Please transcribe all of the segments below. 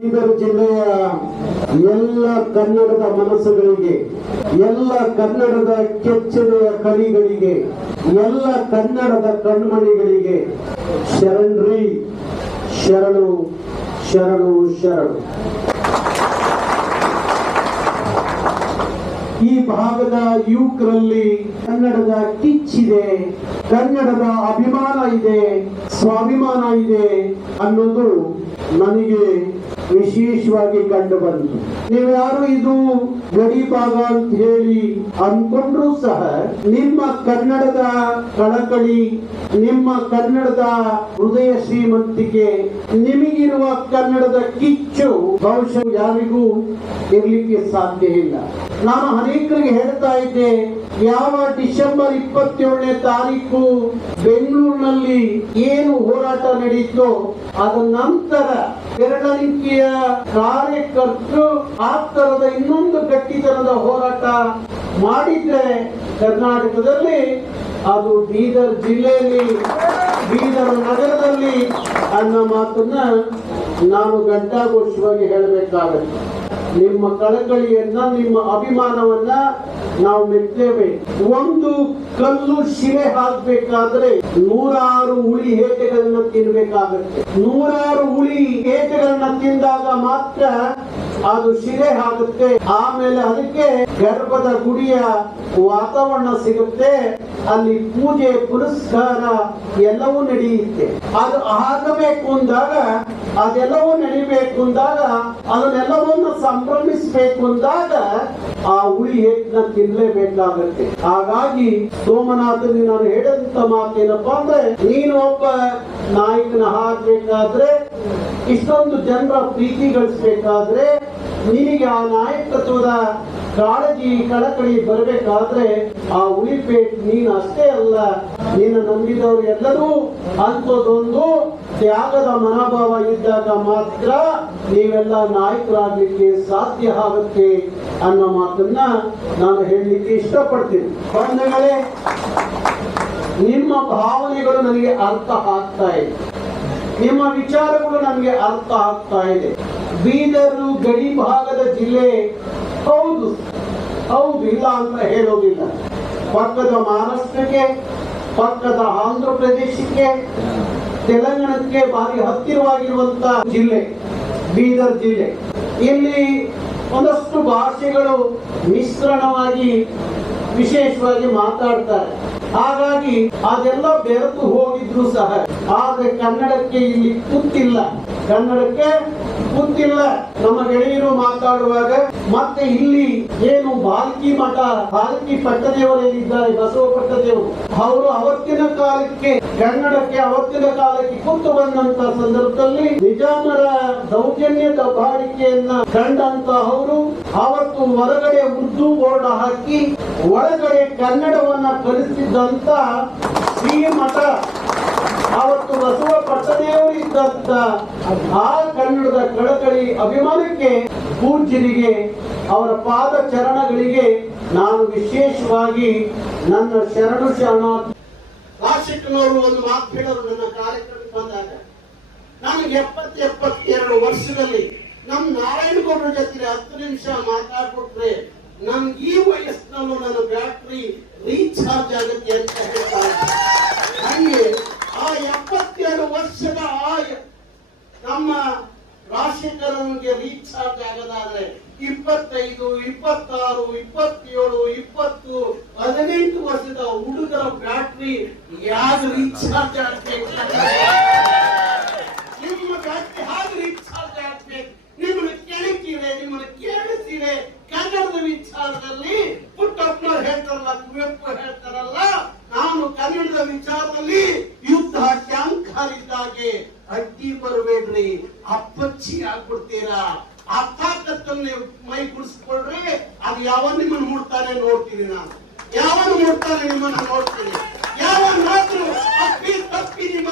ಬೀದರ್ ಜಿಲ್ಲೆಯ ಎಲ್ಲ ಕನ್ನಡದ ಮನಸ್ಸುಗಳಿಗೆ, ಎಲ್ಲ ಕನ್ನಡದ ಕೆಚ್ಚೆದೆಯ ಕಲಿಗಳಿಗೆ, ಎಲ್ಲ ಕನ್ನಡದ ಕಣ್ಮಣಿಗಳಿಗೆ ಶರಣ್ರಿ, ಶರಣು ಶರಣು ಶರಣು. ಈ ಭಾಗದ ಯುವಕರಲ್ಲಿ ಕನ್ನಡದ ಕಿಚ್ಚಿದೆ, ಕನ್ನಡದ ಅಭಿಮಾನ ಇದೆ, ಸ್ವಾಭಿಮಾನ ಇದೆ ಅನ್ನೋದು ನನಗೆ ವಿಶೇಷವಾಗಿ ಕಂಡು ಬಂತು. ನೀವ್ಯಾರು ಇದು ಗಡಿ ಭಾಗ ಅಂತ ಹೇಳಿ ಅನ್ಕೊಂಡ್ರು ಸಹ ನಿಮ್ಮ ಕನ್ನಡದ ಕಳಕಳಿ, ನಿಮ್ಮ ಕನ್ನಡದ ಹೃದಯ ಶ್ರೀಮಂತಿಕೆ, ನಿಮಗಿರುವ ಕನ್ನಡದ ಕಿಚ್ಚು ಬಹುಶಃ ಯಾರಿಗೂ ಇರ್ಲಿಕ್ಕೆ ಸಾಧ್ಯ ಇಲ್ಲ. ನಾನು ಅನೇಕರಿಗೆ ಹೇಳ್ತಾ ಇದ್ದೆ, ಯಾವ ಡಿಸೆಂಬರ್ 27ನೇ ತಾರೀಕು ಬೆಂಗಳೂರಿನಲ್ಲಿ ಏನು ಹೋರಾಟ ನಡೆಯಿತೋ ಅದ ನಂತರ ಎರಡಂಕಿಯ ಕಾರ್ಯಕರ್ತರು ಆ ತರದ ಇನ್ನೊಂದು ಗಟ್ಟಿತನದ ಹೋರಾಟ ಮಾಡಿದ್ರೆ ಕರ್ನಾಟಕದಲ್ಲಿ ಅದು ಬೀದರ್ ಜಿಲ್ಲೆಯಲ್ಲಿ, ಬೀದರ್ ನಗರದಲ್ಲಿ ಅನ್ನೋ ಮಾತನ್ನ ನಾನು ಘಂಟಾಘೋಷವಾಗಿ ಹೇಳಬೇಕಾಗುತ್ತೆ. ನಿಮ್ಮ ಕಳಕಳಿಯನ್ನ, ನಿಮ್ಮ ಅಭಿಮಾನವನ್ನ ನಾವು ಮೆಚ್ಚೇವೆ. ಒಂದು ಕಲ್ಲು ಶಿಲೆ ಹಾಕಬೇಕಾದ್ರೆ 106 ಹುಳಿ ಹೇಟೆಗಳನ್ನ ತಿನ್ಬೇಕಾಗುತ್ತೆ. 106 ಹುಳಿ ಹೇಟೆಗಳನ್ನ ತಿಂದಾಗ ಮಾತ್ರ ಅದು ಶಿಲೆ ಆಗುತ್ತೆ. ಆಮೇಲೆ ಅದಕ್ಕೆ ಗರ್ಭದ ಗುಡಿಯ ವಾತಾವರಣ ಸಿಗುತ್ತೆ, ಅಲ್ಲಿ ಪೂಜೆ ಪುರಸ್ಕಾರ ಎಲ್ಲವೂ ನಡೆಯುತ್ತೆ. ಅದು ಆಗಬೇಕು ಅಂದಾಗ, ಅದೆಲ್ಲವೂ ನಡಿಬೇಕು ಅಂದಾಗ, ಅದನ್ನೆಲ್ಲವನ್ನು ಸಂಭ್ರಮಿಸಬೇಕು ಅಂದಾಗ ಆ ಹುಳಿ ಹೇಟನ್ನ ತಿನ್ಲೇಬೇಕಾಗತ್ತೆ. ಹಾಗಾಗಿ ಸೋಮನಾಥನಿಗೆ ನಾನು ಹೇಳಿದಂತ ಮಾತೇನಪ್ಪಾ ಅಂದ್ರೆ, ನೀನು ಒಬ್ಬ ನಾಯಕನ ಹಾಕ್ಬೇಕಾದ್ರೆ, ಇಷ್ಟೊಂದು ಜನರ ಪ್ರೀತಿ ಗಳಿಸಬೇಕಾದ್ರೆ, ನಿನಗೆ ಆ ನಾಯಕತ್ವದ ಕಾಳಜಿ ಕಳಕಳಿ ಬರಬೇಕಾದ್ರೆ ಆ ಉಳಿಪೇಟ್ ನೀನು ಅಷ್ಟೇ ಅಲ್ಲ, ನೀನು ನಂಬಿದವರು ಎಲ್ಲರೂ ಅಂತದೊಂದು ತ್ಯಾಗದ ಮನೋಭಾವ ಇದ್ದಾಗ ಮಾತ್ರ ನೀವೆಲ್ಲ ನಾಯಕರಾಗಲಿಕ್ಕೆ ಸಾಧ್ಯ ಆಗುತ್ತೆ ಅನ್ನೋ ಮಾತನ್ನ ನಾನು ಹೇಳಲಿಕ್ಕೆ ಇಷ್ಟಪಡ್ತೀನಿ. ಬಂಧುಗಳೇ, ನಿಮ್ಮ ಭಾವನೆಗಳು ನನಗೆ ಅರ್ಥ ಆಗ್ತಾ ಇದೆ, ನಿಮ್ಮ ವಿಚಾರಗಳು ನನಗೆ ಅರ್ಥ ಆಗ್ತಾ ಇದೆ. ಬೀದರು ಗಡಿ ಭಾಗದ ಜಿಲ್ಲೆ ಹೌದು, ಹೌದು, ಇಲ್ಲ ಅಂತ ಹೇಳೋದಿಲ್ಲ. ಪಕ್ಕದ ಮಹಾರಾಷ್ಟ್ರಕ್ಕೆ, ಪಕ್ಕದ ಆಂಧ್ರ ಪ್ರದೇಶಕ್ಕೆ, ತೆಲಂಗಾಣಕ್ಕೆ ಭಾರಿ ಹತ್ತಿರವಾಗಿರುವಂತ ಜಿಲ್ಲೆ ಬೀದರ್ ಜಿಲ್ಲೆ. ಇಲ್ಲಿ ಒಂದಷ್ಟು ಭಾಷೆಗಳು ಮಿಶ್ರಣವಾಗಿ ವಿಶೇಷವಾಗಿ ಮಾತಾಡ್ತಾರೆ. ಹಾಗಾಗಿ ಅದೆಲ್ಲ ಬೆರೆತು ಹೋಗಿದ್ರು ಸಹ ಆದ್ರೆ ಕನ್ನಡಕ್ಕೆ ಇಲ್ಲಿ ಕೂತಿಲ್ಲ, ಕನ್ನಡಕ್ಕೆ ಕೂತಿಲ್ಲ. ನಮ್ಮ ಗೆಳೆಯರು ಮಾತಾಡುವಾಗ ಮತ್ತೆ ಇಲ್ಲಿ ಏನು ಬಾಲ್ಕಿ ಮಠ, ಬಾಲ್ಕಿ ಪಟ್ಟದೇವರೇನಿದ್ದಾರೆ, ಬಸವ ಪಟ್ಟದೇವರು, ಅವರು ಅವತ್ತಿನ ಕಾಲಕ್ಕೆ ಕನ್ನಡಕ್ಕೆ ಅವತ್ತಿನ ಕಾಲಕ್ಕೆ ಕೂತು ಬಂದಂತ ಸಂದರ್ಭದಲ್ಲಿ ನಿಜಾಮರ ದೌರ್ಜನ್ಯದ ಬಾಳಿಕೆಯನ್ನ ಕಂಡಂತ ಅವರು ಅವತ್ತು ಹೊರಗಡೆ ಉರ್ದು ಬೋರ್ಡ್ ಹಾಕಿ ಒಳಗಡೆ ಕನ್ನಡವನ್ನ ಕಲಿಸಿದ್ದಂತ ಶ್ರೀಮಠ, ಅವತ್ತು ಬಸವ ಪಟ್ಟದೇವರು ಇದ್ದಂತ ಆ ಕನ್ನಡದ ಕಳಕಳಿ ಅಭಿಮಾನಕ್ಕೆ, ಪೂಜ್ಯರಿಗೆ, ಅವರ ಪಾದ ಚರಣಗಳಿಗೆ ನಾನು ವಿಶೇಷವಾಗಿ ನನ್ನ ಶರಣು ಶರಣಾರ್ಥಿ. ರಾಶಿಕನವರು ಒಂದು ಮಾತು ಹೇಳೋರು ನನ್ನ ಕಾರ್ಯಕ್ರಮಕ್ಕೆ ಬಂದಾಗ, ನನಗೆ 72 ವರ್ಷದಲ್ಲಿ ನಮ್ಮ ನಾರಾಯಣಗೌಡರ ಜೊತೆ 10 ನಿಮಿಷ ಮಾತಾಡ್ಬಿಟ್ರೆ ನನ್ ಈ ವಯಸ್ಸಿನಲ್ಲೂ ನನ್ನ ಬ್ಯಾಟ್ರಿ ರೀಚಾರ್ಜ್ ಆಗುತ್ತೆ ಅಂತ ಹೇಳ್ತಾರೆ. ಹಂಗೆ ಆ 72 ವರ್ಷದ ನಮ್ಮ ರಾಶಿಕರನಿಗೆ ರೀಚಾರ್ಜ್ ಆಗೋದಾದ್ರೆ 25, 26, 27, 20, 18 ವರ್ಷದ ಹುಡುಗರ ಬ್ಯಾಟ್ರಿ ಯಾರು ರೀಚಾರ್ಜ್ ಆಗ್ಬೇಕು? ನಿಮ್ಮ ಬ್ಯಾಟ್ರಿ ಹಾಗೆ ರೀಚಾರ್ಜ್ ಆಗ್ಬೇಕು. ನಿಮ್ಮನ್ನು ಕೆಣಕಿದೆ, ನಿಮ್ಮನ್ನು ಕೇಳಿಸಿದೆ ಕನ್ನಡದ ವಿಚಾರದಲ್ಲಿ. ಪುಟ್ಟಪ್ಪನವ್ರು ಹೇಳ್ತಾರಲ್ಲ, ಕುವೆಂಪು ಹೇಳ್ತಾರಲ್ಲ, ನಾನು ಕನ್ನಡದ ವಿಚಾರದಲ್ಲಿ ಯುದ್ಧ ಟ್ಯಾಂಕ್ ಹಾರಿದ್ದಾಗೆ ಅಡ್ಡಿ ಬರಬೇಡ್ರಿ, ಅಪ್ಪಚ್ಚಿ ಆಗ್ಬಿಡ್ತೀರಾ. ಆ ತಾಕತ್ತನ್ನು ಮೈ ಗುಡಿಸ್ಕೊಳ್ರಿ, ಅದು ಯಾವ ನಿಮ್ಮನ್ನು ಮುಡ್ತಾನೆ ನೋಡ್ತೀನಿ ನಾನು, ಯಾವನು ಮುಡ್ತಾನೆ ನಿಮ್ಮನ್ನು ನೋಡ್ತೀನಿ. ಯಾವನ್ನಾದ್ರೂ ಅಪ್ಪಿ ತಪ್ಪಿ ನಿಮ್ಮ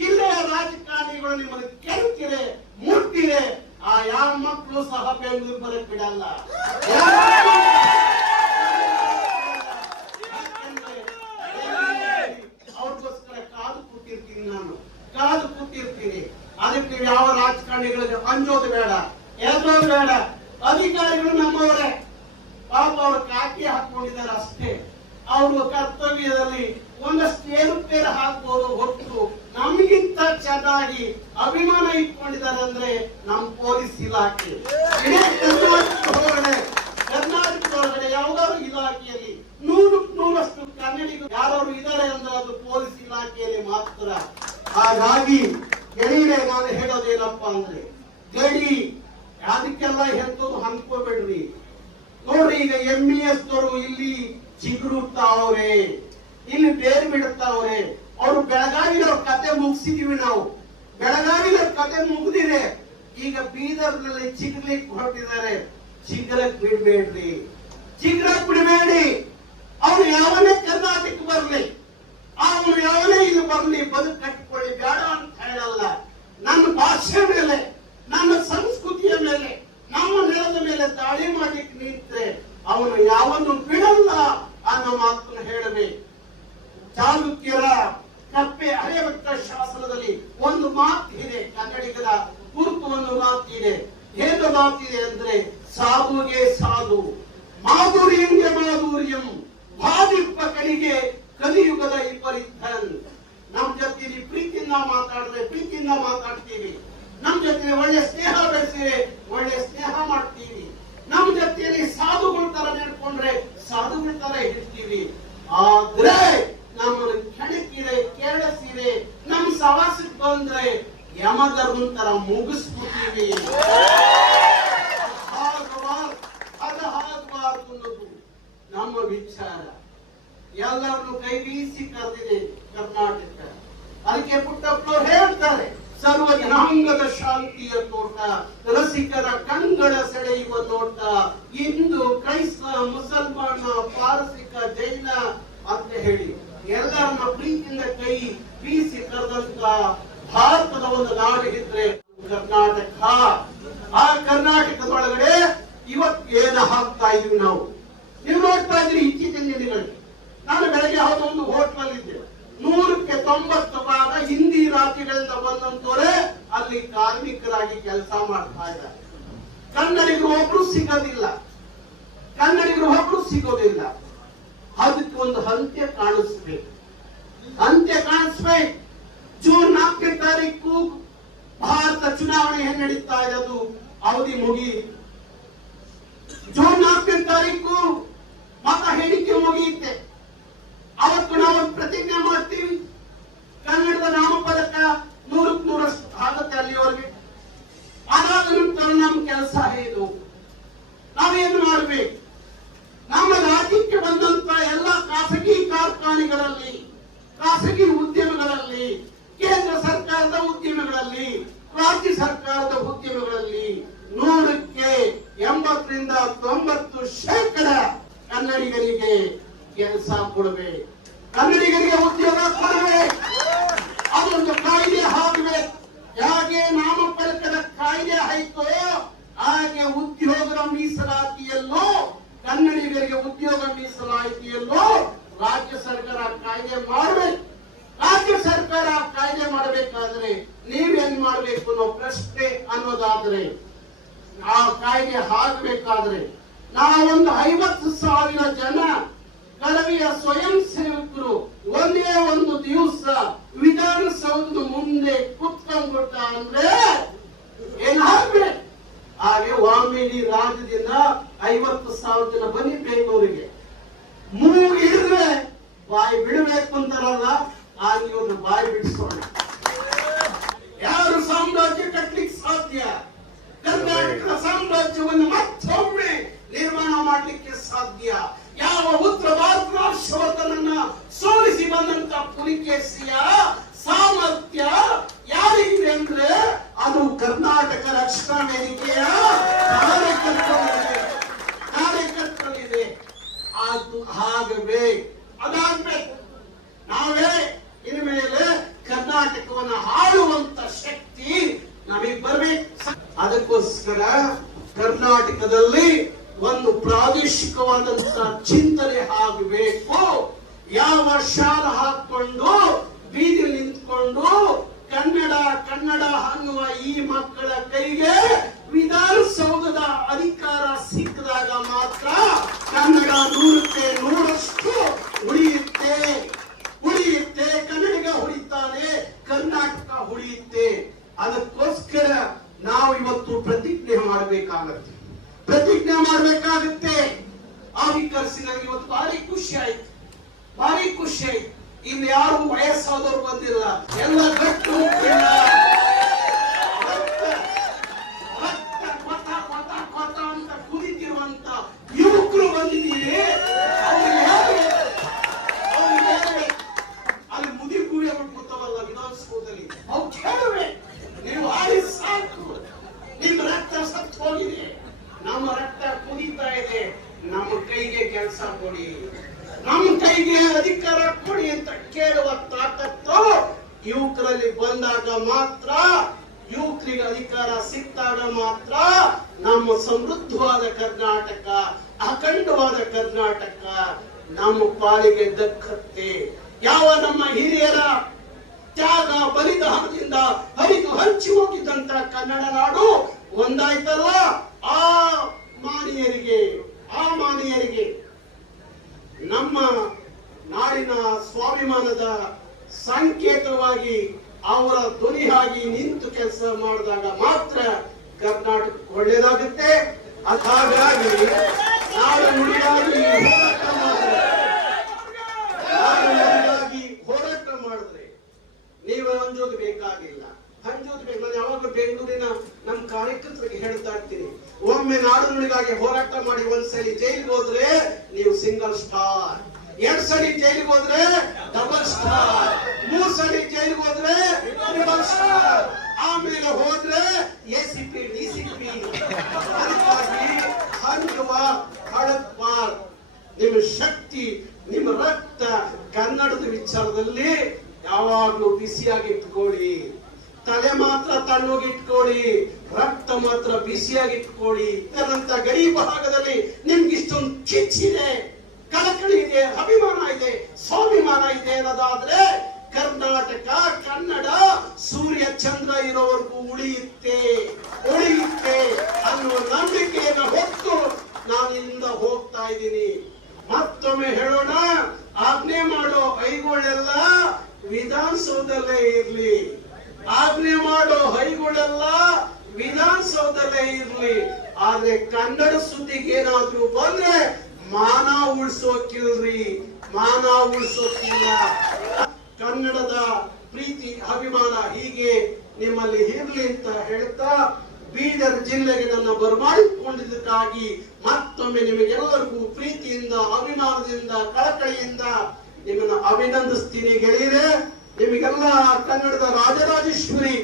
ಜಿಲ್ಲೆಯ ರಾಜಕಾರಣಿಗಳು ನಿಮ್ಮನ್ನು ಕೆಣಕಿರೆ, ಮುಟ್ಟಿರೆ, ಆ ಯಾವ ಮಕ್ಕಳು ಸಹ ಬೆಂಗಳೂರು ಬರಕ್ ಬಿಡಲ್ಲ. ಅವ್ರಿಗೋಸ್ಕರ ಕಾದು ಕೂತಿರ್ತೀನಿ, ನಾನು ಕಾದು ಕೂತಿರ್ತೀನಿ. ಅದಕ್ಕೆ ಯಾವ ರಾಜಕಾರಣಿಗಳಿಗೆ ಅಂಜೋದು ಬೇಡ, ಎದುರೋದು ಬೇಡ. ಅಧಿಕಾರಿಗಳು ನಮ್ಮವರೇ, ಪಾಪ ಅವರು ಕಾಕಿ ಹಾಕೊಂಡಿದ್ದಾರೆ ಅಷ್ಟೇ. ಅವರು ಕರ್ತವ್ಯದಲ್ಲಿ ಒಂದಷ್ಟು ಏರುಪೇರು ಹಾಕ್ಬೋದು ಹೊತ್ತು ನಮಗಿಂತ ಚೆನ್ನಾಗಿ ಅಭಿಮಾನ ಇಟ್ಕೊಂಡಿದ್ದಾರೆ ಅಂದ್ರೆ ನಮ್ಮ ಪೊಲೀಸ್ ಇಲಾಖೆ. ಇಡೀ ಕರ್ನಾಟಕದೊಳಗಡೆ ಯಾವ್ದಾದ್ರು ಇಲಾಖೆಯಲ್ಲಿ 100% ಕನ್ನಡಿಗರು ಯಾರು ಇದ್ದಾರೆ ಅಂದ್ರೆ ಅದು ಪೊಲೀಸ್ ಇಲಾಖೆಯಲ್ಲಿ ಮಾತ್ರ. ಹಾಗಾಗಿ ಗೆಳೆಯರೇ, ನಾನು ಹೇಳೋದೇನಪ್ಪ ಅಂದ್ರೆ ಗಡಿ ಅದಕ್ಕೆಲ್ಲ ಎಂತದ್ದು ಅನ್ಕೋಬೇಡ್ರಿ. ನೋಡ್ರಿ, ಈಗ MES ದವರು ಇಲ್ಲಿ ಚಿಗುರುತ್ತಾವ್ರೆ, ಇಲ್ಲಿ ಬೇರೆ ಬಿಡುತ್ತಾವ್ರೆ. ಅವ್ರು ಬೆಳಗಾವಿನವ್ರ ಕತೆ ಮುಗಿಸಿದೀವಿ ನಾವು. ಬೆಳಗಾವಿನವ್ರ ಕತೆ ಮುಗಿದಿದೆ, ಈಗ ಬೀದರ್ನಲ್ಲಿ ಚಿಗ್ಲಿಕ್ ಹೊರಟಿದ್ದಾರೆ. ಚಿಗ್ರಕ್ ಬಿಡ್ಬೇಡ್ರಿ, ಚಿಗ್ರಕ್ ಬಿಡಬೇಡಿ. ಅವ್ರು ಯಾವನೇ ಕರ್ನಾಟಕ ಬರ್ಲಿ, ಅವನು ಯಾವನೇ ಇಲ್ಲಿ ಬರ್ಲಿ, ಬದುಕು ಕಟ್ಟಿಕೊಳ್ಳಿ, ಬೇಡ ಅಂತ ಹೇಳಲ್ಲ. ನನ್ನ ಭಾಷೆ ಮೇಲೆ, ನನ್ನ ಸಂಸ್ಕೃತಿಯ ಮೇಲೆ, ನಮ್ಮ ನೆಲದ ಮೇಲೆ ದಾಳಿ ಮಾಡ್ಲಿಕ್ಕೆ ನಿಂತ್ರೆ ಅವನು ಯಾವನ್ನು ಬಿಡಲ್ಲ ಅನ್ನೋ ಮಾತನ್ನು ಹೇಳಬೇಕು. ಚಾಲುಕ್ಯರ ಕಪ್ಪೆ ಹಳೆಭಟ್ಟ ಶಾಸನದಲ್ಲಿ ಒಂದು ಮಾತಿದೆ, ಕನ್ನಡಿಗರ ಕುರಿತು ಒಂದು ಮಾತಿದೆ. ಏನು ಮಾತಿದೆ ಅಂದ್ರೆ, ಸಾಧುಗೆ ಸಾಧು, ಮಾಧುರ್ಯಂಗೆ ಮಾಧುರ್ಯಂ, ಬಾಧಿಪ್ಪ ಕಡೆಗೆ ಕಲಿಯುಗದ ವಿಪರೀತನ್. ನಮ್ ಜೊತೆಲಿ ಪ್ರೀತಿಯಿಂದ ಮಾತಾಡಿದ್ರೆ ಪ್ರೀತಿಯಿಂದ ಮಾತಾಡ್ತೀವಿ, ನಮ್ ಜೊತೆ ಒಳ್ಳೆ ಸ್ನೇಹ ಬೆಳೆಸಿದ್ರೆ ಒಳ್ಳೆ ಸ್ನೇಹ ಮಾಡ್ತೀವಿ, ನಮ್ ಜೊತೆಯಲ್ಲಿ ಸಾಧುಗಳ ತರ ನಡ್ಕೊಂಡ್ರೆ ಸಾಧುಗಳ ತರ ಇರ್ತೀವಿ. ಆದ್ರೆ ನಮ್ಮನ್ನು ಕೆಣಕಿರೆ ಕೆರಳಿಸಿರೆ ನಮ್ ಸವಾಸಕ್ಕೆ ಬಂದ್ರೆ ಯಮಧರ್ಮ ತರ ಮುಗಿಸ್ಬಿಡ್ತೀವಿ. ಆಗಬಾರ್ದು ಅನ್ನೋದು ನಮ್ಮ ವಿಚಾರ. ಎಲ್ಲರನ್ನು ಕೈ ಬೀಸಿ ಕರೆದಿದೆ ಕರ್ನಾಟಕ. ಅದಕ್ಕೆ ಪುಟ್ಟಪ್ಪನವ್ರು ಹೇಳ್ತಾರೆ, ಸರ್ವ ಜನಾಂಗದ ಶಾಂತಿಯ ತೋಟ, ರಸಿಕರ ಕಣ್ಗಳ ಸೆಳೆಯುವ ನೋಟ, ಹಿಂದೂ ಕ್ರೈಸ್ತ ಮುಸಲ್ಮಾನ ಪಾರಸಿಕ ಜೈನ ಅಂತ ಹೇಳಿ ಎಲ್ಲರನ್ನ ಪ್ರೀತಿಯಿಂದ ಕೈ ಬೀಸಿ ಕರೆದಂತ ಭಾರತದ ಒಂದು ನಾಡು ಇದ್ರೆ ಕರ್ನಾಟಕ. ಆ ಕರ್ನಾಟಕದೊಳಗಡೆ ಇವತ್ತು ಏನು ಹಾಕ್ತಾ ಇದೀವಿ ನಾವು, ನೀವು ನೋಡ್ತಾ ಇದ್ರಿ ಇತ್ತೀಚಿನ ದಿನಗಳಲ್ಲಿ. ನಾನು ಬೆಳಗ್ಗೆ ಯಾವುದೋ ಒಂದು ಹೋಟ್ಲಲ್ಲಿ ಇದ್ದೆ, 100ಕ್ಕೆ 90 ಭಾಗ ಹಿಂದಿ ರಾಜ್ಯಗಳಿಂದ ಬಂದಂತವರೇ ಅಲ್ಲಿ ಕಾರ್ಮಿಕರಾಗಿ ಕೆಲಸ ಮಾಡ್ತಾ ಇದ್ದಾರೆ. ಕನ್ನಡಿಗರು ಒಬ್ರು ಸಿಗೋದಿಲ್ಲ, ಕನ್ನಡಿಗರು ಒಬ್ರು ಸಿಗೋದಿಲ್ಲ. ಅದಕ್ಕೆ ಒಂದು ಅಂತ್ಯ ಕಾಣಿಸ್ಬೇಕು, ಅಂತ್ಯ ಕಾಣಿಸ್ಬೇಕು. ಜೂನ್ 4ನೇ ತಾರೀಕು ಭಾರತ ಚುನಾವಣೆ ಏನ್ ನಡೀತಾ ಇದೆ, ಅದು ಅವಧಿ ಮುಗಿ. ಜೂನ್ 4ನೇ ತಾರೀಕು ಮತ ಎಣಿಕೆ ಮುಗಿಯುತ್ತೆ. ಅವತ್ತು ನಾವು ಪ್ರತಿಜ್ಞೆ ಮಾಡ್ತೀವಿ, ಕನ್ನಡದ ನಾಮಪದಕ 100ಕ್ಕೆ 100 ಆಗುತ್ತೆ ಅಲ್ಲಿವರೆಗೆ. ಅದಾದ ನಂತರ ನಮ್ಮ ಕೆಲಸ ಇದು, ನಾವೇನು ಮಾಡ್ಬೇಕು? ನಮ್ಮ ರಾಜ್ಯಕ್ಕೆ ಬಂದಂತ ಎಲ್ಲ ಖಾಸಗಿ ಕಾರ್ಖಾನೆಗಳಲ್ಲಿ, ಖಾಸಗಿ ಉದ್ಯಮಗಳಲ್ಲಿ, ಕೇಂದ್ರ ಸರ್ಕಾರದ ಉದ್ಯಮಗಳಲ್ಲಿ, ರಾಜ್ಯ ಸರ್ಕಾರದ ಉದ್ಯಮಗಳಲ್ಲಿ 100ಕ್ಕೆ 80ರಿಂದ 90% ಕನ್ನಡಿಗರಿಗೆ ಕೆಲಸ ಕೊಡಬೇಕು, ಕನ್ನಡಿಗರಿಗೆ ಉದ್ಯೋಗ ಕೊಡಬೇಕು. ಅದೊಂದು ಕಾಯ್ದೆ ಆಗಬೇಕು. ಹೇಗೆ ನಾಮಫಲಕದ ಕಾಯ್ದೆ ಆಯ್ತೋ ಹಾಗೆ ಉದ್ಯೋಗದ ಮೀಸಲಾತಿಯಲ್ಲೂ, ಕನ್ನಡಿಗರಿಗೆ ಉದ್ಯೋಗ ಮೀಸಲಾತಿಯಲ್ಲೂ ರಾಜ್ಯ ಸರ್ಕಾರ ಕಾಯ್ದೆ ಮಾಡಬೇಕು. ರಾಜ್ಯ ಸರ್ಕಾರ ಕಾಯ್ದೆ ಮಾಡಬೇಕಾದ್ರೆ ನೀವೇನ್ ಮಾಡಬೇಕು ಅನ್ನೋ ಪ್ರಶ್ನೆ ಅನ್ನೋದಾದ್ರೆ, ಆ ಕಾಯ್ದೆ ಆಗಬೇಕಾದ್ರೆ ನಾವೊಂದು 50,000 ಜನ ಕರವಿಯ ಸ್ವಯಂ ಸೇವಕರು ಒಂದೇ ಒಂದು ದಿವಸ ವಿಧಾನಸೌಧದ ಮುಂದೆ ಕುತ್ಕೊಂಡ್ಬಿಟ್ಟ ಅಂದ್ರೆ ಏನಾಗ್ಬೇಕು? ಹಾಗೆ ವಾಲ್ಮೀಕಿ ರಾಜ್ಯದಿಂದ 50,000 ಜನ ಬನ್ನಿ ಬೇಕವರಿಗೆ ಮೂಗು ಹಿಡಿದ್ರೆ ಬಾಯಿ ಬಿಡಬೇಕು ಅಂತಾರಲ್ಲ, ಆಗ ಇವ್ರನ್ನ ಬಾಯಿ ಬಿಡಿಸೋಣ. ಯಾರು ಸಾಮ್ರಾಜ್ಯ ಕಟ್ಟಲಿಕ್ಕೆ ಸಾಧ್ಯ? ಕರ್ನಾಟಕದ ಸಾಮ್ರಾಜ್ಯವನ್ನು ಮತ್ತೊಮ್ಮೆ ನಿರ್ಮಾಣ ಮಾಡಲಿಕ್ಕೆ ಸಾಧ್ಯ. ಯಾವ ಉತ್ತರ ಭಾರತ ಹರ್ಷವರ್ಧನನ್ನ ಸೋಲಿಸಿ ಬಂದಂತ ಪುಲಿಕೇಶಿಯ ಸಾಮರ್ಥ್ಯ ಯಾರಿಗಿದೆ ಅಂದ್ರೆ ಅದು ಕರ್ನಾಟಕ ರಕ್ಷಣಾ ವೇದಿಕೆಯ ಕಾರ್ಯಕರ್ತರಲ್ಲಿದೆ. ಅದು ಆಗಬೇಕು, ಅದಾಗಬೇಕು. ನಾವೇ ಇನ್ಮೇಲೆ ಕರ್ನಾಟಕವನ್ನು ಆಳುವಂತ ಶಕ್ತಿ ನಮಗೆ ಬರಬೇಕು. ಅದಕ್ಕೋಸ್ಕರ ಕರ್ನಾಟಕದಲ್ಲಿ ಒಂದು ಪ್ರಾದೇಶಿಕವಾದಂತ ಚಿಂತನೆ ಆಗಬೇಕು. ಯಾವ ಶಾಲ ಹಾಕೊಂಡು ಬೀದಿ ನಿಂತ್ಕೊಂಡು ಕನ್ನಡ ಕನ್ನಡ ಅನ್ನುವ ಈ ಮಕ್ಕಳ ಕೈಗೆ ವಿಧಾನಸೌಧದ ಅಧಿಕಾರ ಸಿಕ್ಕಿದಾಗ ಮಾತ್ರ ಕನ್ನಡ 100ಕ್ಕೆ 100ರಷ್ಟು ಉಳಿಯುತ್ತೆ. ಕನ್ನಡಿಗ ಉಳಿತಾನೆ, ಕರ್ನಾಟಕ ಉಳಿಯುತ್ತೆ. ಅದಕ್ಕೋಸ್ಕರ ನಾವು ಇವತ್ತು ಪ್ರತಿಜ್ಞೆ ಮಾಡಬೇಕಾಗುತ್ತೆ. ಆ ವಿಕರಿಸಿ ನನಗೆ ಇವತ್ತು ಭಾರಿ ಖುಷಿ ಆಯ್ತು. ಇಲ್ಲಿ ಯಾರು ವಯಸ್ಸಾದವರು ಬಂದಿಲ್ಲ, ಎಲ್ಲ ಗಟ್ಟು ಅಂತ ಕುದಿತಿರುವಂತ ಯುವಕರು ಬಂದಿದ್ದೀವಿ. ಅಲ್ಲಿ ಮುದಿ ಕೂಡಿಯವರು ಕೂತವಲ್ಲ ವಿಧಾನಸೌಧದಲ್ಲಿ, ಅವು ಕೇಳುವೆ ನೀವು ಆಡಿ ಸಾಕು. ನಿಮ್ಮ ರಕ್ತ ಸತ್ತು ಹೋಗಿದೆ, ನಮ್ಮ ರಕ್ತ ಕುದೀತಾ ಇದೆ. ನಮ್ಮ ಕೈಗೆ ಕೆಲಸ ಕೊಡಿ, ನಮ್ಮ ಕೈಗೆ ಅಧಿಕಾರ ಕೊಡಿ ಅಂತ ಕೇಳುವ ತಾಕತ್ತು ಯುವಕರಲ್ಲಿ ಬಂದಾಗ ಮಾತ್ರ, ಯುವಕರಿಗೆ ಅಧಿಕಾರ ಸಿಕ್ಕಾಗ ಮಾತ್ರ ನಮ್ಮ ಸಮೃದ್ಧವಾದ ಕರ್ನಾಟಕ, ಅಖಂಡವಾದ ಕರ್ನಾಟಕ ನಮ್ಮ ಪಾಲಿಗೆ ದಕ್ಕತ್ತೆ. ಯಾವ ನಮ್ಮ ಹಿರಿಯರ ತ್ಯಾಗ ಬಲಿದಾನದಿಂದ ಹರಿದು ಹಂಚಿ ಹೋಗಿದ್ದಂತ ಕನ್ನಡ ನಾಡು ಒಂದಾಯ್ತಲ್ಲ, ಆ ಮಾನೀಯರಿಗೆ ನಮ್ಮ ನಾಡಿನ ಸ್ವಾಭಿಮಾನದ ಸಂಕೇತವಾಗಿ ಅವರ ಧ್ವನಿಯಾಗಿ ನಿಂತು ಕೆಲಸ ಮಾಡಿದಾಗ ಮಾತ್ರ ಕರ್ನಾಟಕ ಒಳ್ಳೆಯದಾಗುತ್ತೆ. ಹಾಗಾಗಿ ನಾಡು ನುಡಿಯಾಗಿ ಹೋರಾಟ ಮಾಡಿದ್ರೆ ನೀವು ಹಂಜೋದು ಬೇಕಾಗಿಲ್ಲ. ನಾನು ಯಾವಾಗಲೂ ಬೆಂಗಳೂರಿನ ನಮ್ಮ ಕಾರ್ಯಕರ್ತರಿಗೆ ಹೇಳ್ತಾ ಇರ್ತೀನಿ, ಒಮ್ಮೆ ನಾಡು ನುಡಿಗಾಗಿ ಹೋರಾಟ ಮಾಡಿ ಒಂದ್ಸಲಿ ಜೈಲಿಗೆ ಹೋದ್ರೆ ನೀವು ಸಿಂಗಲ್ ಸ್ಟಾರ್, 2 ಸಲ ಜೈಲಿಗೆ ಹೋದ್ರೆ ಡಬಲ್ ಸ್ಟಾರ್, 3 ಸಲ ಜೈಲಿಗೆ ಹೋದ್ರೆ ಟ್ರಿಬಲ್ ಸ್ಟಾರ್, ಆಮೇಲೆ ಹೋದ್ರೆ ACP DCP. ಅದಕ್ಕಾಗಿ ಹಂಚುವ ಹಳಪ್ಪಾರ್ ನಿಮ್ಮ ಶಕ್ತಿ, ನಿಮ್ಮ ರಕ್ತ ಕನ್ನಡದ ವಿಚಾರದಲ್ಲಿ ಯಾವಾಗಲೂ ಬಿಸಿಯಾಗಿ ಇಟ್ಕೊಳ್ಳಿ. ತಲೆ ಮಾತ್ರ ತಣ್ಣಗೆ ಇಟ್ಕೊಳ್ಳಿ, ರಕ್ತ ಮಾತ್ರ ಬಿಸಿಯಾಗಿ ಇಟ್ಕೊಳ್ಳಿ. ಇದರಂತ ಗಡಿ ಭಾಗದಲ್ಲಿ ನಿಮ್ಗೆ ಇಷ್ಟೊಂದು ಕಿಚ್ಚಿದೆ, ಕಳಕಳಿ ಇದೆ, ಅಭಿಮಾನ ಇದೆ, ಸ್ವಾಭಿಮಾನ ಇದೆ ಅನ್ನೋದಾದ್ರೆ ಕರ್ನಾಟಕ ಕನ್ನಡ ಸೂರ್ಯ ಚಂದ್ರ ಇರೋವರೆಗೂ ಉಳಿಯುತ್ತೆ ಅನ್ನುವ ನಂಬಿಕೆಯನ್ನು ಹೊತ್ತು ನಾನು ಇಲ್ಲಿಂದ ಹೋಗ್ತಾ ಇದ್ದೀನಿ. ಮತ್ತೊಮ್ಮೆ ಹೇಳೋಣ, ಆಜ್ಞೆ ಮಾಡೋ ಐಗಳೆಲ್ಲ ವಿಧಾನಸೌಧದಲ್ಲೇ ಇರ್ಲಿ, ಆಜ್ಞೆ ಮಾಡೋ ಹೈಗಳೆಲ್ಲ ವಿಧಾನಸೌಧದಲ್ಲೇ ಇರ್ಲಿ. ಆದ್ರೆ ಕನ್ನಡ ಸುದ್ದಿಗೆ ಏನಾದ್ರೂ ಬಂದ್ರೆ ಮಾನ ಉಳಿಸೋಕಿಲ್ಲ. ಕನ್ನಡದ ಪ್ರೀತಿ ಅಭಿಮಾನ ಹೀಗೆ ನಿಮ್ಮಲ್ಲಿ ಇರ್ಲಿ ಅಂತ ಹೇಳ್ತಾ ಬೀದರ್ ಜಿಲ್ಲೆಗೆ ನನ್ನ ಬರಮಾಡಿಕೊಂಡಿದ್ದಕ್ಕಾಗಿ ಮತ್ತೊಮ್ಮೆ ನಿಮಗೆಲ್ಲರಿಗೂ ಪ್ರೀತಿಯಿಂದ, ಅಭಿಮಾನದಿಂದ, ಕಳಕಳಿಯಿಂದ ನಿಮ್ಮನ್ನು ಅಭಿನಂದಿಸ್ತೀನಿ ಗೆಳೆಯರೇ. ನಿಮಗೆಲ್ಲ ಕನ್ನಡದ ರಾಜರಾಜೇಶ್ವರಿ